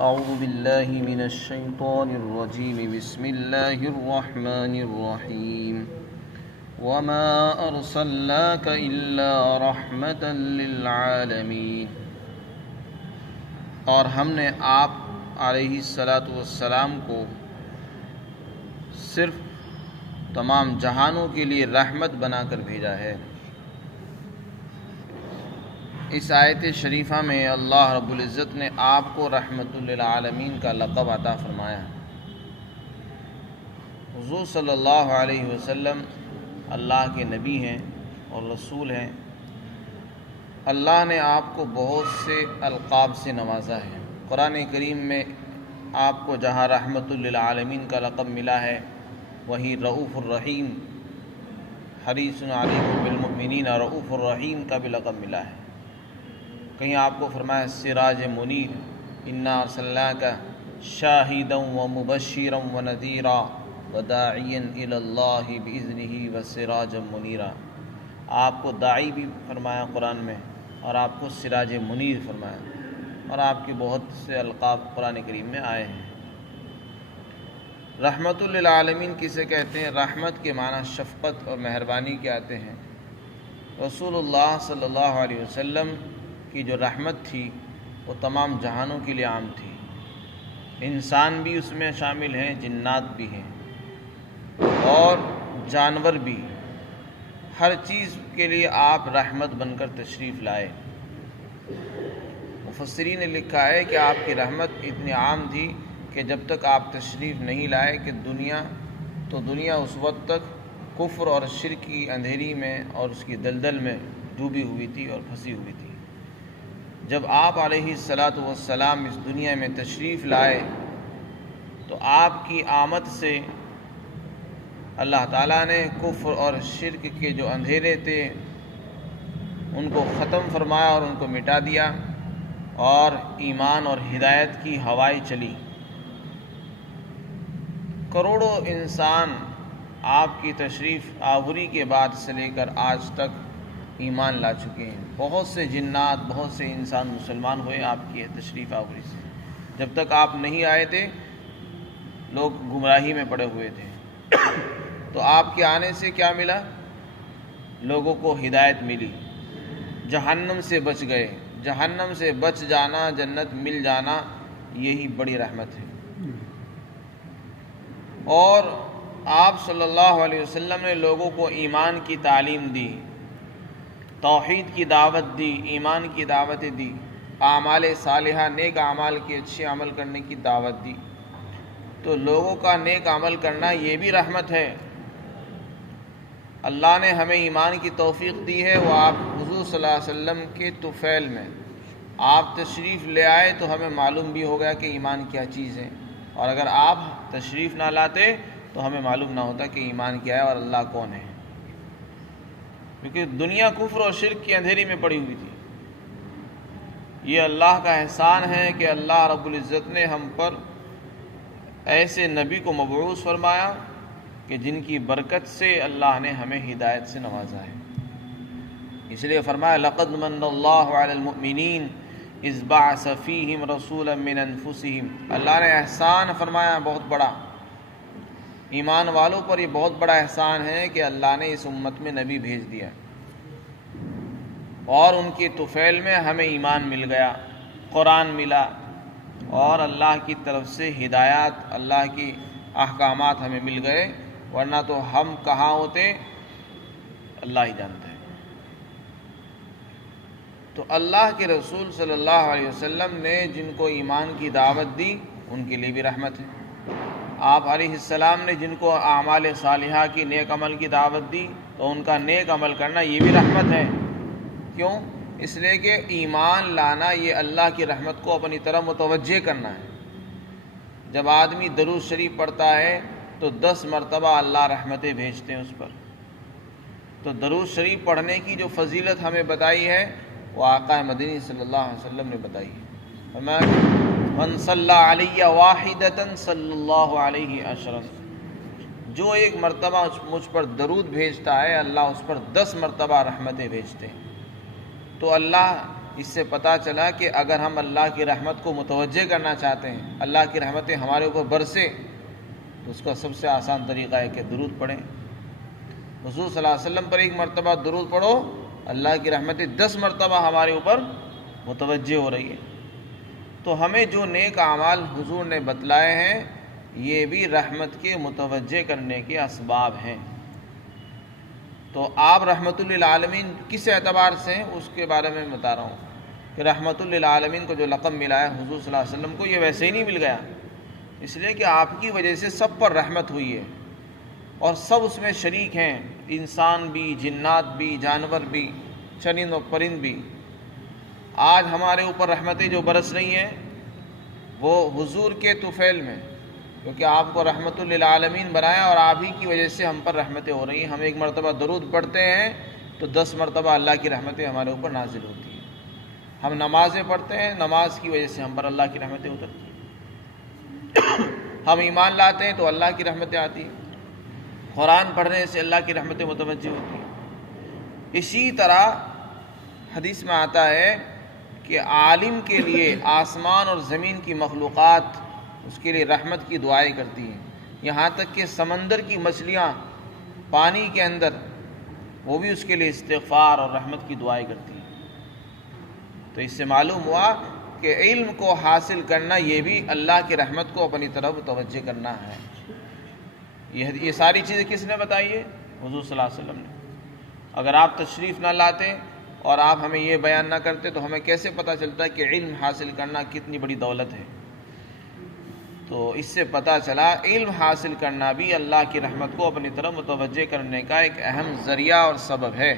اعوذ باللہ من الشیطان الرجیم بسم اللہ الرحمن الرحیم وما ارسلناک الا رحمتا للعالمین، اور ہم نے آپ علیہ الصلاۃ والسلام کو صرف تمام جہانوں کے لیے رحمت بنا کر بھیجا ہے۔ اس آیت شریفہ میں اللہ رب العزت نے آپ کو رحمت للعالمین کا لقب عطا فرمایا۔ حضور صلی اللہ علیہ وسلم اللہ کے نبی ہیں اور رسول ہیں۔ اللہ نے آپ کو بہت سے القاب سے نوازا ہے۔ قرآن کریم میں آپ کو جہاں رحمت للعالمین کا لقب ملا ہے، وہیں رؤوف الرحیم، حریص علیکم بالمؤمنین رؤوف الرحیم کا بھی لقب ملا ہے۔ کہیں آپ کو فرمایا سراج منیر، انا ارسلناک شاہدا ومبشرا ونذیرا وداعیا الی اللہ باذنہ وسراجا منیرا۔ آپ کو داعی بھی فرمایا قرآن میں، اور آپ کو سراج منیر فرمایا، اور آپ کے بہت سے القاب قرآن کریم میں آئے ہیں۔ رحمت للعالمین کسے کہتے ہیں؟ رحمت کے معنی شفقت اور مہربانی کے آتے ہیں۔ رسول اللہ صلی اللہ علیہ وسلم کی جو رحمت تھی وہ تمام جہانوں کے لیے عام تھی۔ انسان بھی اس میں شامل ہیں، جنات بھی ہیں اور جانور بھی۔ ہر چیز کے لیے آپ رحمت بن کر تشریف لائے۔ مفسرین نے لکھا ہے کہ آپ کی رحمت اتنی عام تھی کہ جب تک آپ تشریف نہیں لائے کہ دنیا اس وقت تک کفر اور شرک کی اندھیری میں اور اس کی دلدل میں ڈوبی ہوئی تھی اور پھنسی ہوئی تھی۔ جب آپ علیہ الصلاۃ والسلام اس دنیا میں تشریف لائے تو آپ کی آمد سے اللہ تعالیٰ نے کفر اور شرک کے جو اندھیرے تھے ان کو ختم فرمایا اور ان کو مٹا دیا، اور ایمان اور ہدایت کی ہوائیں چلی۔ کروڑوں انسان آپ کی تشریف آوری کے بعد سے لے کر آج تک ایمان لا چکے ہیں۔ بہت سے جنات، بہت سے انسان مسلمان ہوئے آپ کی تشریف آوری سے۔ جب تک آپ نہیں آئے تھے لوگ گمراہی میں پڑے ہوئے تھے، تو آپ کے آنے سے کیا ملا؟ لوگوں کو ہدایت ملی، جہنم سے بچ گئے۔ جہنم سے بچ جانا، جنت مل جانا، یہی بڑی رحمت ہے۔ اور آپ صلی اللہ علیہ وسلم نے لوگوں کو ایمان کی تعلیم دی، توحید کی دعوت دی، ایمان کی دعوتیں دی، اعمال صالحہ، نیک اعمال کے اچھے عمل کرنے کی دعوت دی۔ تو لوگوں کا نیک عمل کرنا یہ بھی رحمت ہے۔ اللہ نے ہمیں ایمان کی توفیق دی ہے، وہ آپ حضور صلی اللہ علیہ وسلم کے طفیل میں آپ تشریف لے آئے تو ہمیں معلوم بھی ہو گیا کہ ایمان کیا چیز ہے، اور اگر آپ تشریف نہ لاتے تو ہمیں معلوم نہ ہوتا کہ ایمان کیا ہے اور اللہ کون ہے، کیونکہ دنیا کفر اور شرک کی اندھیری میں پڑی ہوئی تھی۔ یہ اللہ کا احسان ہے کہ اللہ رب العزت نے ہم پر ایسے نبی کو مبعوث فرمایا کہ جن کی برکت سے اللہ نے ہمیں ہدایت سے نوازا ہے۔ اس لیے فرمایا لقد من اللہ علی المؤمنین اذ بعث فیہم رسولا من انفسہم۔ اللہ نے احسان فرمایا بہت بڑا، ایمان والوں پر یہ بہت بڑا احسان ہے کہ اللہ نے اس امت میں نبی بھیج دیا، اور ان کے طفیل میں ہمیں ایمان مل گیا، قرآن ملا، اور اللہ کی طرف سے ہدایات، اللہ کی احکامات ہمیں مل گئے، ورنہ تو ہم کہاں ہوتے اللہ ہی جانتا ہے۔ تو اللہ کے رسول صلی اللہ علیہ وسلم نے جن کو ایمان کی دعوت دی ان کے لیے بھی رحمت ہے۔ آپ علیہ السلام نے جن کو اعمال صالحہ کی، نیک عمل کی دعوت دی تو ان کا نیک عمل کرنا یہ بھی رحمت ہے۔ کیوں؟ اس لیے کہ ایمان لانا یہ اللہ کی رحمت کو اپنی طرف متوجہ کرنا ہے۔ جب آدمی درود شریف پڑھتا ہے تو 10 مرتبہ اللہ رحمتیں بھیجتے ہیں اس پر۔ تو درود شریف پڑھنے کی جو فضیلت ہمیں بتائی ہے وہ آقا مدنی صلی اللہ علیہ وسلم نے بتائی ہے۔ فرمایا من صلی علی واحدۃ صلی اللہ علیہ عشرا، جو ایک مرتبہ مجھ پر درود بھیجتا ہے اللہ اس پر 10 مرتبہ رحمتیں بھیجتے ہیں۔ تو اللہ اس سے پتہ چلا کہ اگر ہم اللہ کی رحمت کو متوجہ کرنا چاہتے ہیں، اللہ کی رحمتیں ہمارے اوپر برسے، تو اس کا سب سے آسان طریقہ ہے کہ درود پڑھیں۔ حضور صلی اللہ علیہ وسلم پر ایک مرتبہ درود پڑھو، اللہ کی رحمتیں 10 مرتبہ ہمارے اوپر متوجہ ہو رہی ہے۔ تو ہمیں جو نیک اعمال حضور نے بتلائے ہیں یہ بھی رحمت کے متوجہ کرنے کے اسباب ہیں۔ تو آپ رحمت للعالمین کس اعتبار سے ہیں اس کے بارے میں بتا رہا ہوں کہ رحمت للعالمین کو جو لقب ملا ہے حضور صلی اللہ علیہ وسلم کو، یہ ویسے ہی نہیں مل گیا، اس لیے کہ آپ کی وجہ سے سب پر رحمت ہوئی ہے اور سب اس میں شریک ہیں، انسان بھی، جنات بھی، جانور بھی، چرند و پرند بھی۔ آج ہمارے اوپر رحمتیں جو برس رہی ہیں وہ حضور کے طفیل میں، کیونکہ آپ کو رحمت للعالمین بنایا اور آپ ہی کی وجہ سے ہم پر رحمتیں ہو رہی ہیں۔ ہم ایک مرتبہ درود پڑھتے ہیں تو 10 مرتبہ اللہ کی رحمتیں ہمارے اوپر نازل ہوتی ہیں۔ ہم نمازیں پڑھتے ہیں، نماز کی وجہ سے ہم پر اللہ کی رحمتیں اترتی ہیں۔ ہم ایمان لاتے ہیں تو اللہ کی رحمتیں آتی ہیں، قرآن پڑھنے سے اللہ کی رحمتیں متوجہ ہوتی ہیں۔ اسی طرح حدیث میں آتا ہے کہ عالم کے لیے آسمان اور زمین کی مخلوقات اس کے لیے رحمت کی دعائیں کرتی ہیں، یہاں تک کہ سمندر کی مچھلیاں پانی کے اندر وہ بھی اس کے لیے استغفار اور رحمت کی دعائیں کرتی ہیں۔ تو اس سے معلوم ہوا کہ علم کو حاصل کرنا یہ بھی اللہ کی رحمت کو اپنی طرف توجہ کرنا ہے۔ یہ ساری چیزیں کس نے بتائی ہے؟ حضور صلی اللہ علیہ وسلم نے۔ اگر آپ تشریف نہ لاتے اور آپ ہمیں یہ بیان نہ کرتے تو ہمیں کیسے پتہ چلتا ہے کہ علم حاصل کرنا کتنی بڑی دولت ہے؟ تو اس سے پتہ چلا علم حاصل کرنا بھی اللہ کی رحمت کو اپنی طرف متوجہ کرنے کا ایک اہم ذریعہ اور سبب ہے۔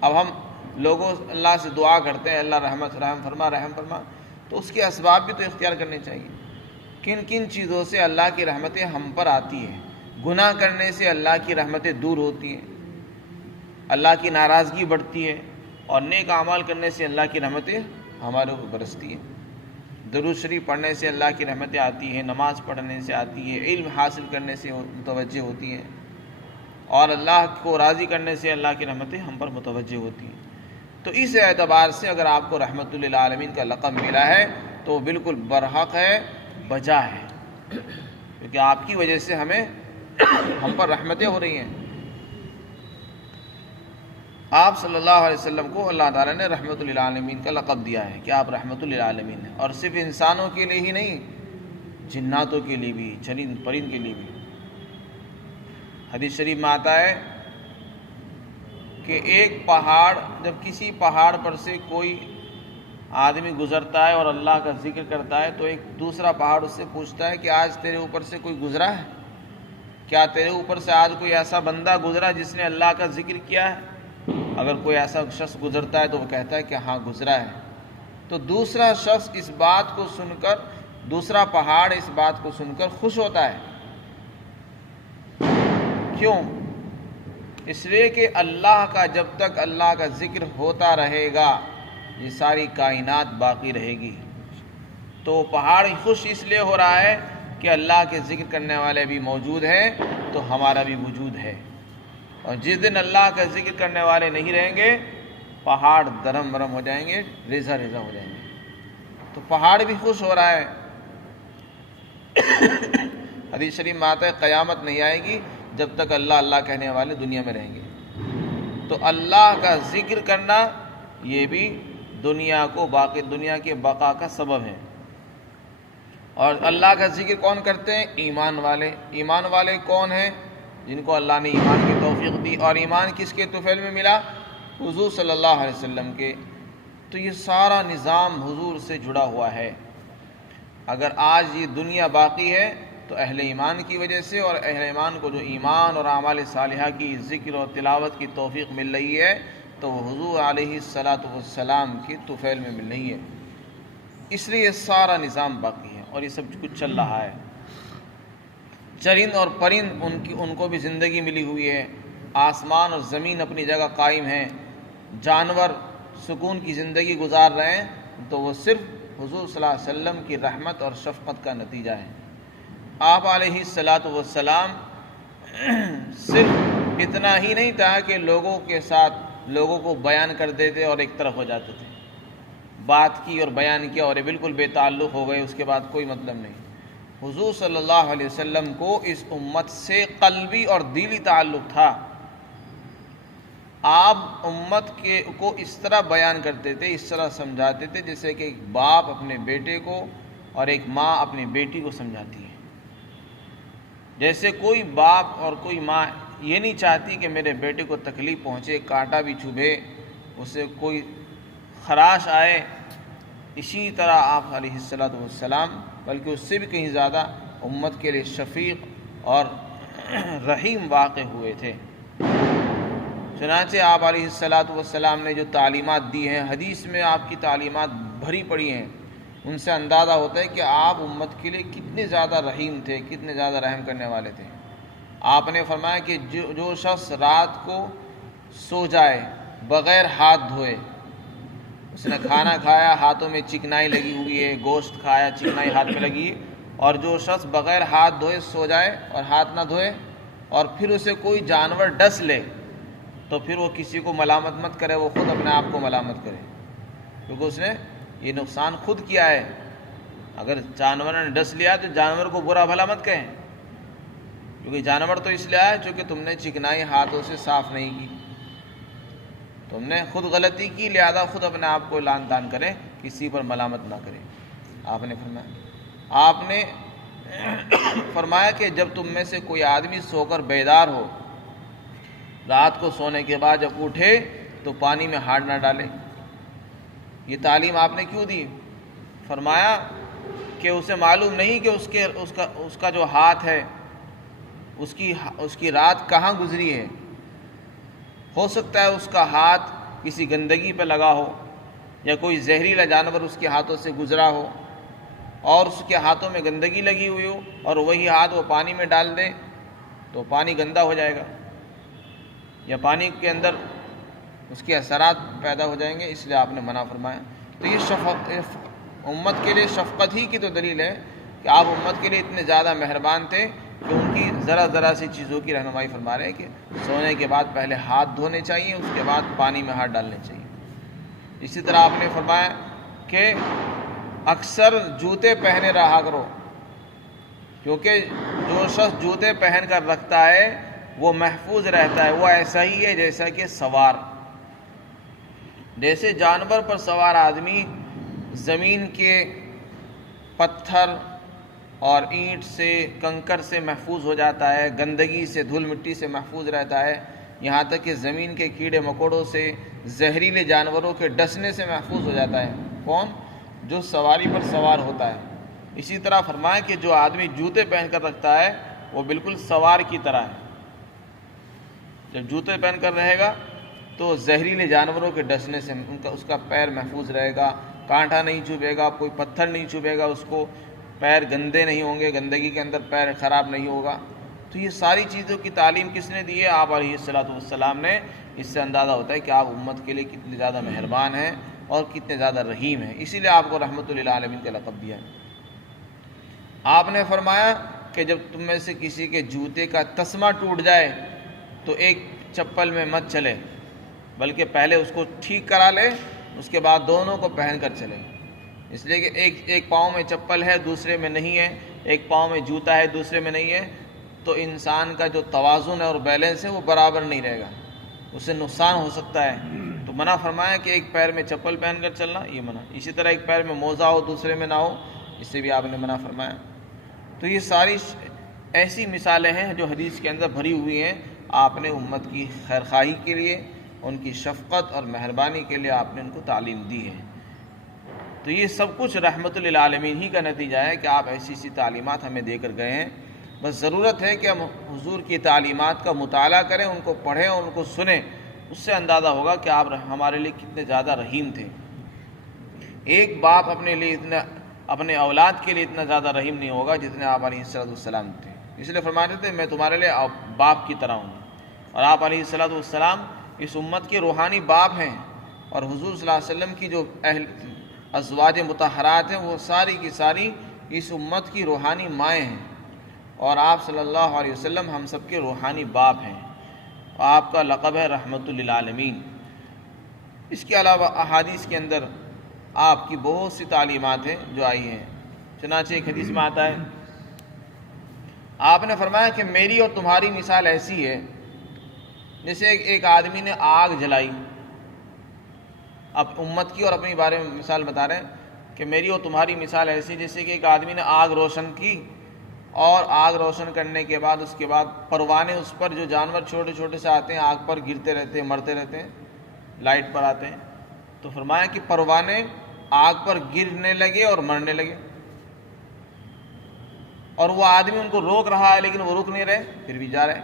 اب ہم لوگوں اللہ سے دعا کرتے ہیں اللہ رحم فرما، تو اس کے اسباب بھی تو اختیار کرنے چاہیے۔ کن کن چیزوں سے اللہ کی رحمتیں ہم پر آتی ہیں؟ گناہ کرنے سے اللہ کی رحمتیں دور ہوتی ہیں، اللہ کی ناراضگی بڑھتی ہے، اور نیک اعمال کرنے سے اللہ کی رحمتیں ہمارے اوپر برستی ہیں۔ درود شریف پڑھنے سے اللہ کی رحمتیں آتی ہیں، نماز پڑھنے سے آتی ہے، علم حاصل کرنے سے متوجہ ہوتی ہیں، اور اللہ کو راضی کرنے سے اللہ کی رحمتیں ہم پر متوجہ ہوتی ہیں۔ تو اس اعتبار سے اگر آپ کو رحمت للعالمین کا لقب ملا ہے تو وہ بالکل برحق ہے، بجا ہے، کیونکہ آپ کی وجہ سے ہم پر رحمتیں ہو رہی ہیں۔ آپ صلی اللہ علیہ وسلم کو اللہ تعالیٰ نے رحمت للعالمین کا لقب دیا ہے کہ آپ رحمت للعالمین ہیں، اور صرف انسانوں کے لیے ہی نہیں، جناتوں کے لیے بھی، چرند پرند کے لیے بھی۔ حدیث شریف میں آتا ہے کہ ایک پہاڑ، جب کسی پہاڑ پر سے کوئی آدمی گزرتا ہے اور اللہ کا ذکر کرتا ہے تو ایک دوسرا پہاڑ اس سے پوچھتا ہے کہ آج تیرے اوپر سے کوئی گزرا ہے؟ کیا تیرے اوپر سے آج کوئی ایسا بندہ گزرا جس نے اللہ کا ذکر کیا ہے؟ اگر کوئی ایسا شخص گزرتا ہے تو وہ کہتا ہے کہ ہاں گزرا ہے۔ تو دوسرا شخص اس بات کو سن کر، دوسرا پہاڑ اس بات کو سن کر خوش ہوتا ہے۔ کیوں؟ اس لیے کہ اللہ کا جب تک اللہ کا ذکر ہوتا رہے گا یہ ساری کائنات باقی رہے گی۔ تو پہاڑ خوش اس لیے ہو رہا ہے کہ اللہ کے ذکر کرنے والے بھی موجود ہیں تو ہمارا بھی وجود ہے، اور جس دن اللہ کا ذکر کرنے والے نہیں رہیں گے پہاڑ درم برم ہو جائیں گے، ریزہ ریزہ ہو جائیں گے۔ تو پہاڑ بھی خوش ہو رہا ہے۔ حدیث شریف میں آتا ہے قیامت نہیں آئے گی جب تک اللہ اللہ کہنے والے دنیا میں رہیں گے۔ تو اللہ کا ذکر کرنا یہ بھی دنیا کے بقا کا سبب ہے۔ اور اللہ کا ذکر کون کرتے ہیں؟ ایمان والے۔ ایمان والے کون ہیں؟ جن کو اللہ نے ایمان کی توفیق دی، اور ایمان کس کے طفیل میں ملا؟ حضور صلی اللہ علیہ وسلم کے۔ تو یہ سارا نظام حضور سے جڑا ہوا ہے۔ اگر آج یہ دنیا باقی ہے تو اہل ایمان کی وجہ سے، اور اہل ایمان کو جو ایمان اور اعمال صالحہ کی ذکر اور تلاوت کی توفیق مل رہی ہے تو وہ حضور علیہ السلام کے طفیل میں مل رہی ہے۔ اس لیے سارا نظام باقی ہے اور یہ سب کچھ چل رہا ہے۔ چرند اور پرند ان کو بھی زندگی ملی ہوئی ہے، آسمان اور زمین اپنی جگہ قائم ہیں، جانور سکون کی زندگی گزار رہے ہیں، تو وہ صرف حضور صلی اللہ علیہ وسلم کی رحمت اور شفقت کا نتیجہ ہے۔ آپ علیہ السلام صرف اتنا ہی نہیں تھا کہ لوگوں کے ساتھ لوگوں کو بیان کر دیتے اور ایک طرف ہو جاتے تھے، بات کی اور بیان کیا اور یہ بالکل بے تعلق ہو گئے، اس کے بعد کوئی مطلب نہیں۔ حضور صلی اللہ علیہ وسلم کو اس امت سے قلبی اور دلی تعلق تھا۔ آپ امت کو اس طرح بیان کرتے تھے، اس طرح سمجھاتے تھے جیسے کہ ایک باپ اپنے بیٹے کو اور ایک ماں اپنی بیٹی کو سمجھاتی ہے۔ جیسے کوئی باپ اور کوئی ماں یہ نہیں چاہتی کہ میرے بیٹے کو تکلیف پہنچے، کانٹا بھی چبھے، اسے کوئی خراش آئے، اسی طرح آپ علیہ السلام بلکہ اس سے بھی کہیں زیادہ امت کے لیے شفیق اور رحیم واقع ہوئے تھے۔ چنانچہ آپ علیہ السلام نے جو تعلیمات دی ہیں، حدیث میں آپ کی تعلیمات بھری پڑی ہیں، ان سے اندازہ ہوتا ہے کہ آپ امت کے لیے کتنے زیادہ رحیم تھے، کتنے زیادہ رحم کرنے والے تھے۔ آپ نے فرمایا کہ جو شخص رات کو سو جائے بغیر ہاتھ دھوئے، اس نے کھانا کھایا ہاتھوں میں چکنائی لگی ہوئی ہے، گوشت کھایا چکنائی ہاتھ میں لگی ہے، اور جو شخص بغیر ہاتھ دھوئے سو جائے اور ہاتھ نہ دھوئے اور پھر اسے کوئی جانور ڈس لے تو پھر وہ کسی کو ملامت مت کرے، وہ خود اپنے آپ کو ملامت کرے، کیونکہ اس نے یہ نقصان خود کیا ہے۔ اگر جانور نے ڈس لیا تو جانور کو برا بھلا مت کہیں، کیونکہ جانور تو اس لیے آیا چونکہ تم نے چکنائی ہاتھوں سے صاف نہیں کی، تم نے خود غلطی کی، لہذا خود اپنے آپ کو لعن طعن کرے، کسی پر ملامت نہ کرے۔ آپ نے فرمایا کہ جب تم میں سے کوئی آدمی سو کر بیدار ہو، رات کو سونے کے بعد جب اٹھے تو پانی میں ہاتھ نہ ڈالے۔ یہ تعلیم آپ نے کیوں دی؟ فرمایا کہ اسے معلوم نہیں کہ اس کا جو ہاتھ ہے اس کی رات کہاں گزری ہے، ہو سکتا ہے اس کا ہاتھ کسی گندگی پہ لگا ہو یا کوئی زہریلا جانور اس کے ہاتھوں سے گزرا ہو اور اس کے ہاتھوں میں گندگی لگی ہوئی ہو اور وہی ہاتھ وہ پانی میں ڈال دے تو پانی گندا ہو جائے گا یا پانی کے اندر اس کے اثرات پیدا ہو جائیں گے، اس لیے آپ نے منع فرمایا۔ تو یہ امت کے لیے شفقت ہی کی تو دلیل ہے کہ آپ امت کے لیے اتنے زیادہ مہربان تھے کہ ان کی ذرا سی چیزوں کی رہنمائی فرما رہے ہیں کہ سونے کے بعد پہلے ہاتھ دھونے چاہیے، اس کے بعد پانی میں ہاتھ ڈالنے چاہیے۔ اسی طرح آپ نے فرمایا کہ اکثر جوتے پہنے رہا کرو، کیونکہ جو شخص جوتے پہن کر رکھتا ہے وہ محفوظ رہتا ہے، وہ ایسا ہی ہے جیسا کہ سوار، جیسے جانور پر سوار آدمی زمین کے پتھر اور اینٹ سے کنکر سے محفوظ ہو جاتا ہے، گندگی سے دھول مٹی سے محفوظ رہتا ہے، یہاں تک کہ زمین کے کیڑے مکوڑوں سے، زہریلے جانوروں کے ڈسنے سے محفوظ ہو جاتا ہے۔ کون؟ جو سواری پر سوار ہوتا ہے۔ اسی طرح فرمایا کہ جو آدمی جوتے پہن کر رکھتا ہے وہ بالکل سوار کی طرح ہے، جب جوتے پہن کر رہے گا تو زہریلے جانوروں کے ڈسنے سے اس کا پیر محفوظ رہے گا، کانٹا نہیں چبھے گا، کوئی پتھر نہیں چبھے گا اس کو، پیر گندے نہیں ہوں گے، گندگی کے اندر پیر خراب نہیں ہوگا۔ تو یہ ساری چیزوں کی تعلیم کس نے دی ہے؟ آپ علیہ السلام نے۔ اس سے اندازہ ہوتا ہے کہ آپ امت کے لیے کتنے زیادہ مہربان ہیں اور کتنے زیادہ رحیم ہیں، اسی لیے آپ کو رحمت للعالمین کا لقب دیا ہے۔ آپ نے فرمایا کہ جب تم میں سے کسی کے جوتے کا تسمہ ٹوٹ جائے تو ایک چپل میں مت چلے، بلکہ پہلے اس کو ٹھیک کرا لے، اس کے بعد دونوں کو پہن کر چلے، اس لیے کہ ایک پاؤں میں چپل ہے دوسرے میں نہیں ہے، ایک پاؤں میں جوتا ہے دوسرے میں نہیں ہے، تو انسان کا جو توازن ہے اور بیلنس ہے وہ برابر نہیں رہے گا، اسے نقصان ہو سکتا ہے۔ تو منع فرمایا کہ ایک پیر میں چپل پہن کر چلنا، یہ منع۔ اسی طرح ایک پیر میں موزہ ہو دوسرے میں نہ ہو، اس سے بھی آپ نے منع فرمایا۔ تو یہ ساری ایسی مثالیں ہیں جو حدیث کے اندر بھری ہوئی ہیں۔ آپ نے امت کی خیرخواہی کے لیے، ان کی شفقت اور مہربانی کے لیے آپ نے ان کو تعلیم دی ہے۔ تو یہ سب کچھ رحمت للعالمین ہی کا نتیجہ ہے کہ آپ ایسی تعلیمات ہمیں دے کر گئے ہیں۔ بس ضرورت ہے کہ ہم حضور کی تعلیمات کا مطالعہ کریں، ان کو پڑھیں اور ان کو سنیں، اس سے اندازہ ہوگا کہ آپ ہمارے لیے کتنے زیادہ رحیم تھے۔ ایک باپ اپنے اولاد کے لیے اتنا زیادہ رحیم نہیں ہوگا جتنے آپ علیہ السلام تھے، اس لیے فرماتے تھے میں تمہارے لیے باپ کی طرح ہوں، اور آپ علیہ السلام اس امت کے روحانی باپ ہیں، اور حضور صلی اللہ علیہ وسلم کی جو ازواج مطہرات ہیں وہ ساری کی ساری اس امت کی روحانی مائیں ہیں، اور آپ صلی اللہ علیہ وسلم ہم سب کے روحانی باپ ہیں، آپ کا لقب ہے رحمت للعالمین۔ اس کے علاوہ احادیث کے اندر آپ کی بہت سی تعلیمات ہیں جو آئی ہیں۔ چنانچہ ایک حدیث میں آتا ہے، آپ نے فرمایا کہ میری اور تمہاری مثال ایسی ہے جیسے ایک آدمی نے آگ جلائی۔ اب امت کی اور اپنی بارے میں مثال بتا رہے ہیں کہ میری اور تمہاری مثال ایسی جیسے کہ ایک آدمی نے آگ روشن کی، اور آگ روشن کرنے کے بعد اس کے بعد پروانے اس پر جو جانور چھوٹے چھوٹے سے آتے ہیں آگ پر گرتے رہتے ہیں، مرتے رہتے ہیں، لائٹ پر آتے ہیں، تو فرمایا کہ پروانے آگ پر گرنے لگے اور مرنے لگے، اور وہ آدمی ان کو روک رہا ہے لیکن وہ رک نہیں رہے، پھر بھی جا رہے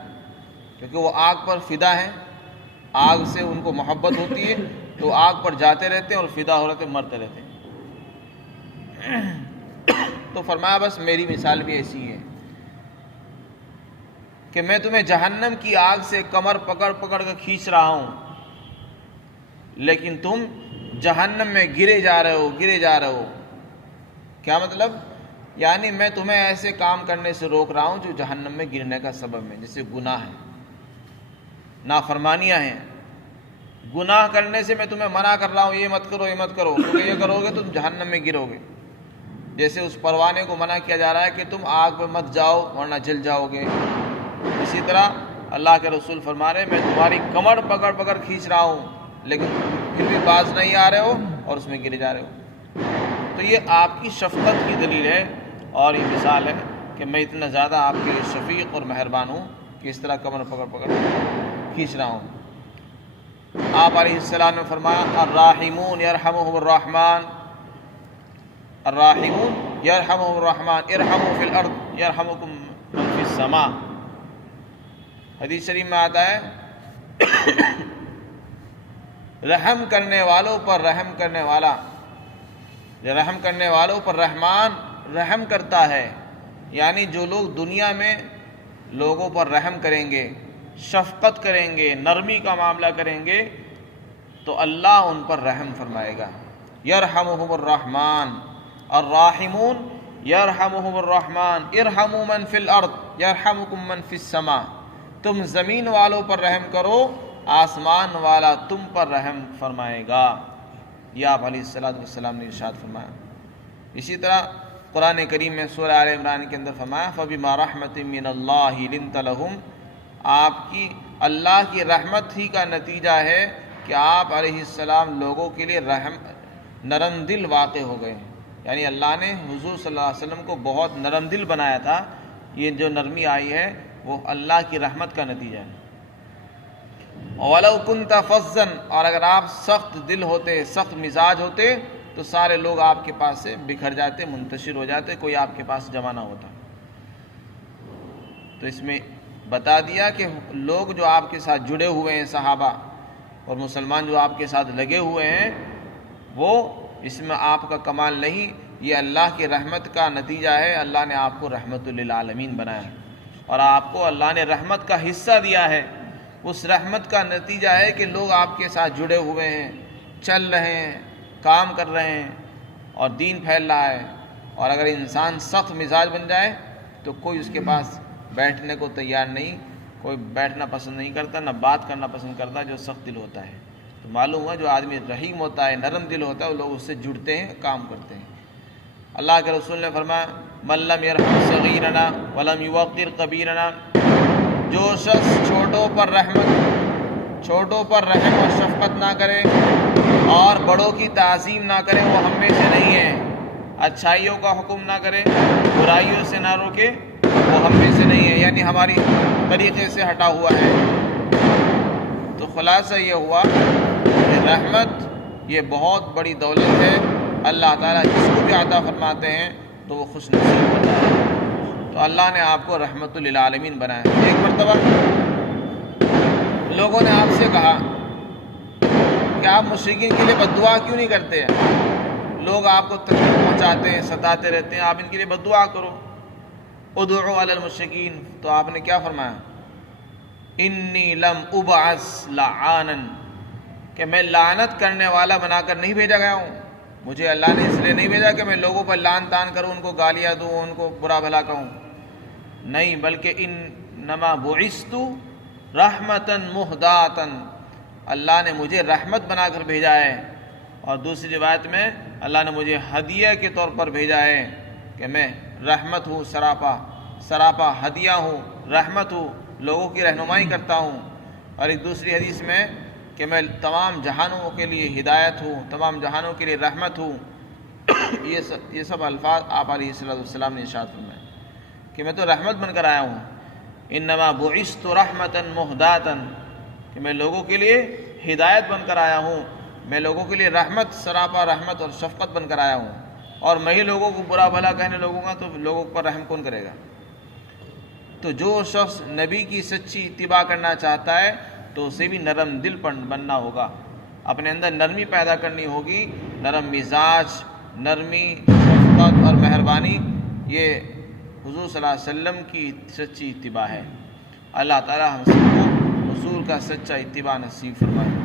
کیونکہ وہ آگ پر فدا ہیں، آگ سے ان کو محبت ہوتی ہے، تو آگ پر جاتے رہتے ہیں اور فدا ہو رہتے ہیں، مرتے رہتے ہیں۔ تو فرمایا بس میری مثال بھی ایسی ہے کہ میں تمہیں جہنم کی آگ سے کمر پکڑ پکڑ کر کھینچ رہا ہوں، لیکن تم جہنم میں گرے جا رہے ہو۔ کیا مطلب؟ یعنی میں تمہیں ایسے کام کرنے سے روک رہا ہوں جو جہنم میں گرنے کا سبب ہے، جیسے گناہ ہے، نافرمانیاں ہیں۔ گناہ کرنے سے میں تمہیں منع کر رہا ہوں، یہ مت کرو، یہ مت کرو، کیونکہ یہ کرو گے تم جہنم میں گرو گے۔ جیسے اس پروانے کو منع کیا جا رہا ہے کہ تم آگ میں مت جاؤ ورنہ جل جاؤ گے، اسی طرح اللہ کے رسول فرما رہے ہیں میں تمہاری کمر پکڑ پکڑ کھینچ رہا ہوں، لیکن پھر بھی باز نہیں آ رہے ہو اور اس میں گرے جا رہے ہو۔ تو یہ آپ کی شفقت کی دلیل ہے اور یہ مثال ہے کہ میں اتنا زیادہ آپ کے لیے شفیق اور مہربان ہوں کہ اس طرح کمر پکڑ پکڑ کھینچ رہا ہوں۔ آپ علیہ السلام نے فرمایا الراحمون یرحمہم الرحمن، الراحمون یرحمہم الرحمن ارحموا فی الارض یرحمکم من فی السماء۔ حدیث شریف میں آتا ہے رحم کرنے والوں پر رحم کرنے والا، رحم کرنے والوں پر رحمان رحم کرتا ہے، یعنی جو لوگ دنیا میں لوگوں پر رحم کریں گے، شفقت کریں گے، نرمی کا معاملہ کریں گے تو اللہ ان پر رحم فرمائے گا۔ یرحمہم الرحمن الراحمون یرحمہم الرحمن ارحموا من فی الارض یرحمکم من فی السماء۔ تم زمین والوں پر رحم کرو، آسمان والا تم پر رحم فرمائے گا۔ یہ آپ علیہ السلام نے ارشاد فرمایا۔ اسی طرح قرآن کریم میں سورہ آل عمران کے اندر فرمایا فَبِمَا رَحْمَةٍ مِّنَ اللَّهِ لِنْتَ لَهُمْ۔ آپ کی اللہ کی رحمت ہی کا نتیجہ ہے کہ آپ علیہ السلام لوگوں کے لیے نرم دل واقع ہو گئے، یعنی اللہ نے حضور صلی اللہ علیہ وسلم کو بہت نرم دل بنایا تھا۔ یہ جو نرمی آئی ہے وہ اللہ کی رحمت کا نتیجہ ہے۔ وَلَوْ كُنْتَ فَظًّا، اور اگر آپ سخت دل ہوتے، سخت مزاج ہوتے تو سارے لوگ آپ کے پاس سے بکھر جاتے، منتشر ہو جاتے، کوئی آپ کے پاس جمع نہ ہوتا۔ تو اس میں بتا دیا کہ لوگ جو آپ کے ساتھ جڑے ہوئے ہیں، صحابہ اور مسلمان جو آپ کے ساتھ لگے ہوئے ہیں، وہ اس میں آپ کا کمال نہیں، یہ اللہ کی رحمت کا نتیجہ ہے۔ اللہ نے آپ کو رحمت للعالمین بنایا ہے اور آپ کو اللہ نے رحمت کا حصہ دیا ہے۔ اس رحمت کا نتیجہ ہے کہ لوگ آپ کے ساتھ جڑے ہوئے ہیں، چل رہے ہیں، کام کر رہے ہیں اور دین پھیل رہا ہے۔ اور اگر انسان سخت مزاج بن جائے تو کوئی اس کے پاس بیٹھنے کو تیار نہیں، کوئی بیٹھنا پسند نہیں کرتا، نہ بات کرنا پسند کرتا جو سخت دل ہوتا ہے۔ تو معلوم ہوا جو آدمی رحیم ہوتا ہے، نرم دل ہوتا ہے، وہ لوگ اس سے جڑتے ہیں، کام کرتے ہیں۔ اللہ کے رسول نے فرمایا من لم یرحم صغیرنا ولم یوقر کبیرنا، جو شخص چھوٹوں پر رحم اور شفقت نہ کرے اور بڑوں کی تعظیم نہ کرے وہ ہم میں سے نہیں ہے، اچھائیوں کا حکم نہ کرے، برائیوں سے نہ روکے، وہ ہم میں سے نہیں ہے، یعنی ہماری طریقے سے ہٹا ہوا ہے۔ تو خلاصہ یہ ہوا کہ رحمت یہ بہت بڑی دولت ہے، اللہ تعالیٰ جس کو بھی عطا فرماتے ہیں تو وہ خوش نصیب ہوتا ہے۔ تو اللہ نے آپ کو رحمت للعالمین بنایا۔ ایک مرتبہ لوگوں نے آپ سے کہا کہ آپ مشرکین کے لیے بد دعا کیوں نہیں کرتے ہیں؟ لوگ آپ کو تکلیف پہنچاتے ہیں، ستاتے رہتے ہیں، آپ ان کے لیے بد دعا کرو، ادعوا علی المشرکین۔ تو آپ نے کیا فرمایا؟ انی لم ابعث لعانا، کہ میں لعنت کرنے والا بنا کر نہیں بھیجا گیا ہوں، مجھے اللہ نے اس لیے نہیں بھیجا کہ میں لوگوں پر لعن طعن کروں، ان کو گالیاں دوں، ان کو برا بھلا کہوں، نہیں، بلکہ انما بعثت رحمتا مہداتا، اللہ نے مجھے رحمت بنا کر بھیجا ہے۔ اور دوسری روایت میں اللہ نے مجھے ہدیہ کے طور پر بھیجا ہے کہ میں رحمت ہوں، سراپا ہدیہ ہوں، رحمت ہوں، لوگوں کی رہنمائی کرتا ہوں۔ اور ایک دوسری حدیث میں کہ میں تمام جہانوں کے لیے ہدایت ہوں، تمام جہانوں کے لیے رحمت ہوں۔ یہ سب الفاظ آپ علیہ السلام نے ارشاد فرمائے کہ میں تو رحمت بن کر آیا ہوں۔ انما بعثت رحمتا مہداتا، کہ میں لوگوں کے لیے ہدایت بن کر آیا ہوں، میں لوگوں کے لیے رحمت، سراپا رحمت اور شفقت بن کر آیا ہوں۔ اور میں ہی لوگوں کو برا بھلا کہنے لگوں گا تو لوگوں پر رحم کون کرے گا؟ تو جو شخص نبی کی سچی اتباع کرنا چاہتا ہے تو اسے بھی نرم دل بننا ہوگا، اپنے اندر نرمی پیدا کرنی ہوگی، نرم مزاج، نرمی، شفقت اور مہربانی، یہ حضور صلی اللہ علیہ وسلم کی سچی اتباع ہے۔ اللہ تعالی ہم سب کو حضور کا سچا اتباع نصیب فرمائے۔